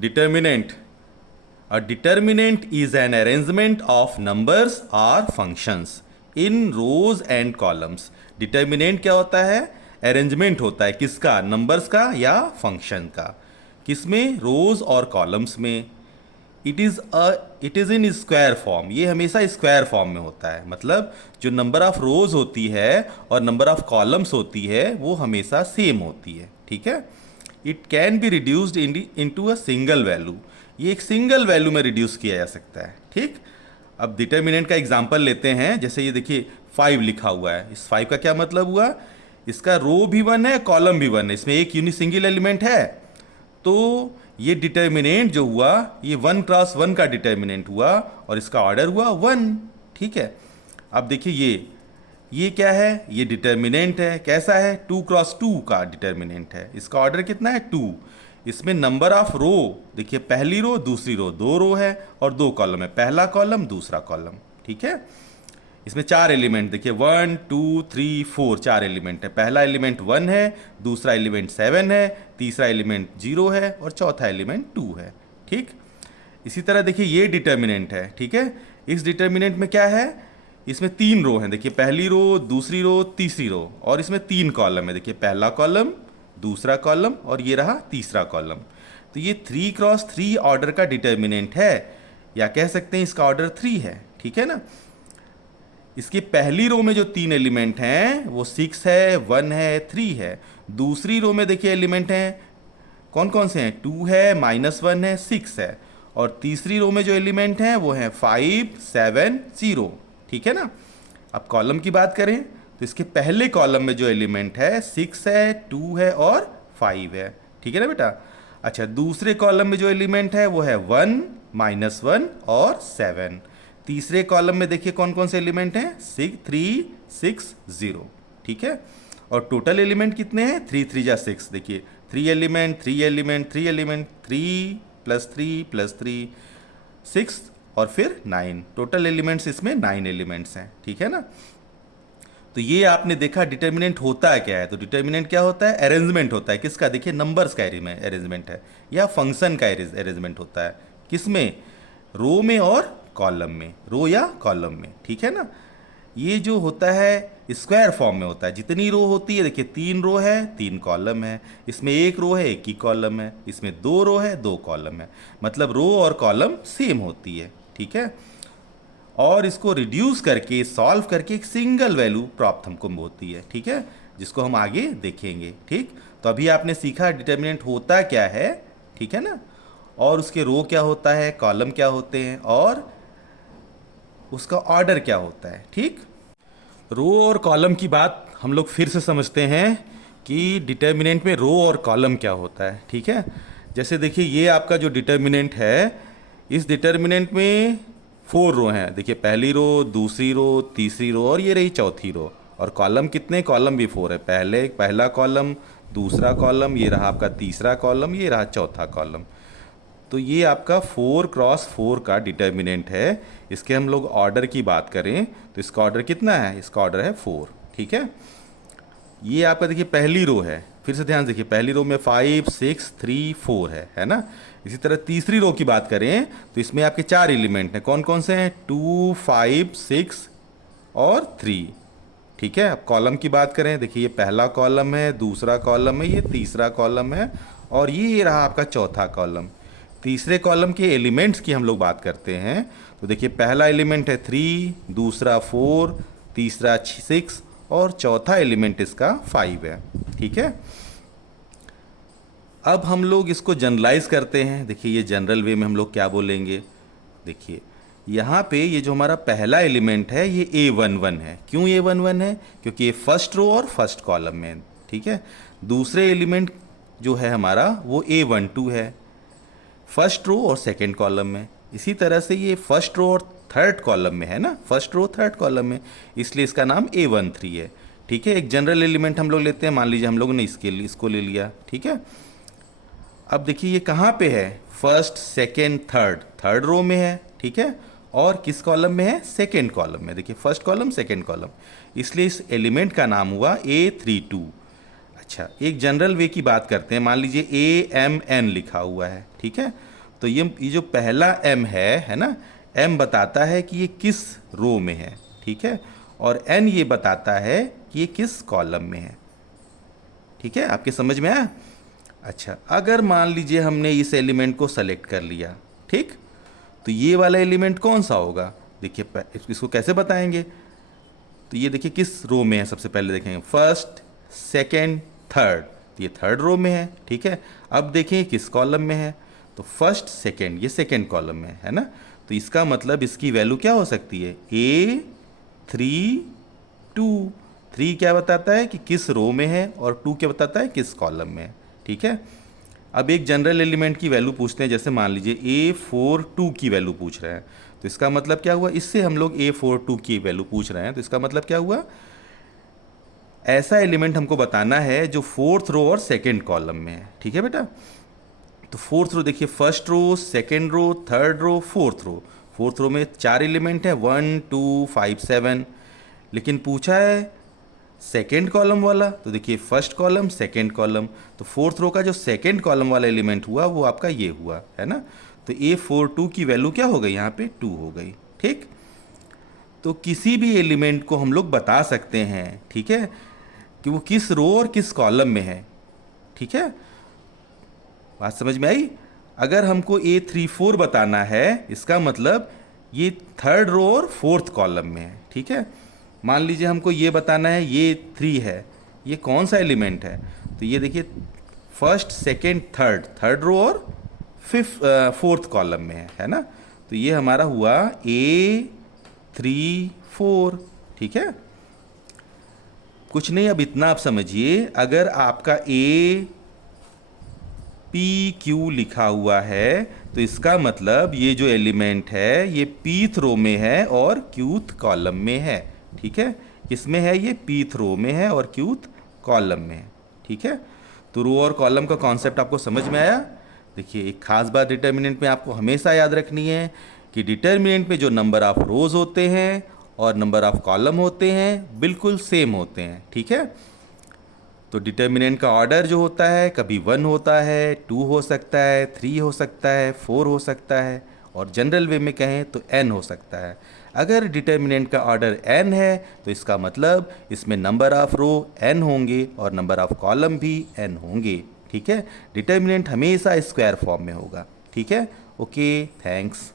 Determinant. A determinant is an arrangement of numbers और functions in rows and columns. Determinant क्या होता है? Arrangement होता है किसका? नंबर्स का या फंक्शन का। किसमें? रोज और कॉलम्स में। It is in square form. ये हमेशा स्क्वायर फॉर्म में होता है, मतलब जो नंबर ऑफ रोज होती है और नंबर ऑफ कॉलम्स होती है वो हमेशा सेम होती है। ठीक है। It can be reduced into a single value. ये एक सिंगल वैल्यू में रिड्यूस किया जा सकता है। ठीक। अब डिटर्मिनेंट का एग्जांपल लेते हैं। जैसे ये देखिए 5 लिखा हुआ है। इस 5 का क्या मतलब हुआ? इसका रो भी 1 है, कॉलम भी 1 है, इसमें एक यूनिट सिंगल एलिमेंट है। तो ये डिटर्मिनेंट जो हुआ ये 1 क्रॉस 1 का डिटर्मिनेंट हुआ और इसका ऑर्डर हुआ 1। ठीक है। अब देखिए ये क्या है? ये डिटर्मिनेंट है। कैसा है? 2 क्रॉस 2 का डिटर्मिनेंट है। इसका ऑर्डर कितना है? 2। इसमें नंबर ऑफ रो देखिए, पहली रो दूसरी रो, 2 रो है और 2 कॉलम है, पहला कॉलम दूसरा कॉलम। ठीक है। इसमें 4 एलिमेंट देखिए, 1 2 3 4, 4 एलिमेंट है। पहला एलिमेंट 1 है, दूसरा एलिमेंट 7 है, तीसरा एलिमेंट 0 है और चौथा एलिमेंट 2 है। ठीक। इसी तरह देखिए ये डिटर्मिनेंट है। ठीक है। इस डिटर्मिनेंट में क्या है? इसमें 3 रो हैं। देखिए पहली रो, दूसरी रो, तीसरी रो, और इसमें 3 कॉलम है। देखिए पहला कॉलम, दूसरा कॉलम और ये रहा तीसरा कॉलम। तो ये 3 क्रॉस 3 ऑर्डर का डिटर्मिनेंट है, या कह सकते हैं इसका ऑर्डर 3 है। ठीक है ना। इसकी पहली रो में जो 3 एलिमेंट हैं वो 6 है, 1 है, 3 है। दूसरी रो में देखिए एलिमेंट हैं, कौन कौन से हैं? 2 है, -1 है, 6 है। और तीसरी रो में जो एलिमेंट हैं वो हैं 5 7 0। ठीक है ना। अब कॉलम की बात करें तो इसके पहले कॉलम में जो एलिमेंट है 6 है, 2 है और 5 है। ठीक है ना बेटा। अच्छा, दूसरे कॉलम में जो एलिमेंट है वो है 1 -1 और 7। तीसरे कॉलम में देखिए कौन कौन से एलिमेंट हैं? 6 3 6 0। ठीक है। और टोटल एलिमेंट कितने हैं? 3 3 जा 6। देखिए 3 एलिमेंट 3 एलिमेंट 3 एलिमेंट, 3 + 3 + 3 6 और फिर 9। टोटल एलिमेंट्स इसमें 9 एलिमेंट्स हैं। ठीक है ना। तो ये आपने देखा डिटर्मिनेंट होता है क्या है। तो डिटर्मिनेंट क्या होता है? अरेंजमेंट होता है। किसका? देखिए नंबर्स का अरेंजमेंट है या फंक्शन का अरेंजमेंट होता है। किसमें? रो में और कॉलम में, रो या कॉलम में। ठीक है ना। ये जो होता है स्क्वायर फॉर्म में होता है। जितनी रो होती है, देखिए 3 रो है, 3 कॉलम है। इसमें 1 रो है, 1 ही कॉलम है। इसमें 2 रो है, 2 कॉलम है। मतलब रो और कॉलम सेम होती है। ठीक है। और इसको रिड्यूस करके, सॉल्व करके एक सिंगल वैल्यू प्राप्त हमको होती है। ठीक है। जिसको हम आगे देखेंगे। ठीक। तो अभी आपने सीखा डिटर्मिनेंट होता क्या है। ठीक है ना। और उसके रो क्या होता है, कॉलम क्या होते हैं और उसका ऑर्डर क्या होता है। ठीक। रो और कॉलम की बात हम लोग फिर से समझते हैं कि डिटर्मिनेंट में रो और कॉलम क्या होता है। ठीक है। जैसे देखिए ये आपका जो डिटर्मिनेंट है, इस डिटर्मिनेंट में 4 रो हैं। देखिए पहली रो, दूसरी रो, तीसरी रो और ये रही चौथी रो। और कॉलम कितने? कॉलम भी 4 है। पहला कॉलम, दूसरा कॉलम, ये रहा आपका तीसरा कॉलम, ये रहा चौथा कॉलम। तो ये आपका 4 क्रॉस 4 का डिटर्मिनेंट है। इसके हम लोग ऑर्डर की बात करें तो इसका ऑर्डर कितना है? इसका ऑर्डर है 4। ठीक है। ये आपका देखिए पहली रो है। फिर से ध्यान से देखिए, पहली रो में 5 6 3 4 है ना। इसी तरह तीसरी रो की बात करें तो इसमें आपके 4 एलिमेंट हैं। कौन कौन से हैं? 2 5 6 और 3। ठीक है। अब कॉलम की बात करें, देखिए ये पहला कॉलम है, दूसरा कॉलम है, ये तीसरा कॉलम है और ये रहा आपका चौथा कॉलम। तीसरे कॉलम के एलिमेंट्स की हम लोग बात करते हैं तो देखिए पहला एलिमेंट है 3, दूसरा 4, तीसरा 6 और चौथा एलिमेंट इसका 5 है। ठीक है। अब हम लोग इसको जनरलाइज करते हैं। देखिए ये जनरल वे में हम लोग क्या बोलेंगे? देखिए यहाँ पे ये जो हमारा पहला एलिमेंट है ये A11 है। क्यों A11 है? क्योंकि ये फर्स्ट रो और फर्स्ट कॉलम में है। ठीक है। दूसरे एलिमेंट जो है हमारा वो A12 है, फर्स्ट रो और सेकंड कॉलम में। इसी तरह से ये फर्स्ट रो और थर्ड कॉलम में है ना, फर्स्ट रो थर्ड कॉलम में, इसलिए इसका नाम A13 है। ठीक है। एक जनरल एलिमेंट हम लोग लेते हैं। मान लीजिए हम लोग ने इसको ले लिया। ठीक है। अब देखिए ये कहाँ पे है? फर्स्ट सेकेंड थर्ड रो में है। ठीक है। और किस कॉलम में है? सेकेंड कॉलम में। देखिए फर्स्ट कॉलम सेकेंड कॉलम, इसलिए इस एलिमेंट का नाम हुआ A32। अच्छा, एक जनरल वे की बात करते हैं। मान लीजिए AMN लिखा हुआ है। ठीक है। तो ये जो पहला m है ना, m बताता है कि ये किस रो में है, ठीक है, और n ये बताता है कि ये किस कॉलम में है। ठीक है, आपके समझ में आया? अच्छा, अगर मान लीजिए हमने इस एलिमेंट को सेलेक्ट कर लिया, ठीक, तो ये वाला एलिमेंट कौन सा होगा? देखिए इसको कैसे बताएंगे? तो ये देखिए किस रो में है, सबसे पहले देखेंगे फर्स्ट, सेकेंड, थर्ड, तो ये थर्ड रो में है, ठीक है। अब देखें किस कॉलम में है, तो फर्स्ट सेकेंड, ये सेकेंड कॉलम में है ना। तो इसका मतलब इसकी वैल्यू क्या हो सकती है? A 3 2। 3 क्या बताता है कि किस रो में है, और 2 क्या बताता है किस कॉलम में है, ठीक है। अब एक जनरल एलिमेंट की वैल्यू पूछते हैं, जैसे मान लीजिए A42 की वैल्यू पूछ रहे हैं, तो इसका मतलब क्या हुआ? इससे हम लोग A42 की वैल्यू पूछ रहे हैं, तो इसका मतलब क्या हुआ? ऐसा एलिमेंट हमको बताना है जो फोर्थ रो और सेकेंड कॉलम में है, ठीक है बेटा। तो फोर्थ रो देखिए, first row, second row, third row, fourth row. Fourth row में 4 एलिमेंट है, 1 2 5 7, लेकिन पूछा है सेकेंड कॉलम वाला, तो देखिए फर्स्ट कॉलम, सेकेंड कॉलम, तो फोर्थ रो का जो सेकेंड कॉलम वाला एलिमेंट हुआ वो आपका ये हुआ है ना। तो A42 की वैल्यू क्या हो गई? यहाँ पे 2 हो गई, ठीक। तो किसी भी एलिमेंट को हम लोग बता सकते हैं, ठीक है, कि वो किस रो और किस कॉलम में है, ठीक है। बात समझ में आई? अगर हमको A34 बताना है, इसका मतलब ये थर्ड रो और फोर्थ कॉलम में है, ठीक है। मान लीजिए हमको ये बताना है ये 3 है, ये कौन सा एलिमेंट है? तो ये देखिए first, second, third, third row और फोर्थ कॉलम में है ना। तो ये हमारा हुआ A34, ठीक है। कुछ नहीं, अब इतना आप समझिए, अगर आपका APQ लिखा हुआ है तो इसका मतलब ये जो एलिमेंट है ये पीथ रो में है और क्यूथ कॉलम में है, ठीक है। इसमें है ये पीथ रो में है और क्यूथ कॉलम में है, ठीक है। तो रो और कॉलम का कॉन्सेप्ट आपको समझ में आया? देखिए एक खास बात डिटर्मिनेंट में आपको हमेशा याद रखनी है कि डिटर्मिनेंट में जो नंबर ऑफ रोज होते हैं और नंबर ऑफ कॉलम होते हैं बिल्कुल सेम होते हैं, ठीक है। तो डिटर्मिनेंट का ऑर्डर जो होता है कभी 1 होता है, 2 हो सकता है, 3 हो सकता है, 4 हो सकता है, और जनरल वे में कहें तो n हो सकता है। अगर डिटर्मिनेंट का ऑर्डर n है तो इसका मतलब इसमें नंबर ऑफ रो n होंगे और नंबर ऑफ कॉलम भी n होंगे, ठीक है। डिटर्मिनेंट हमेशा स्क्वायर फॉर्म में होगा, ठीक है। Okay, thanks.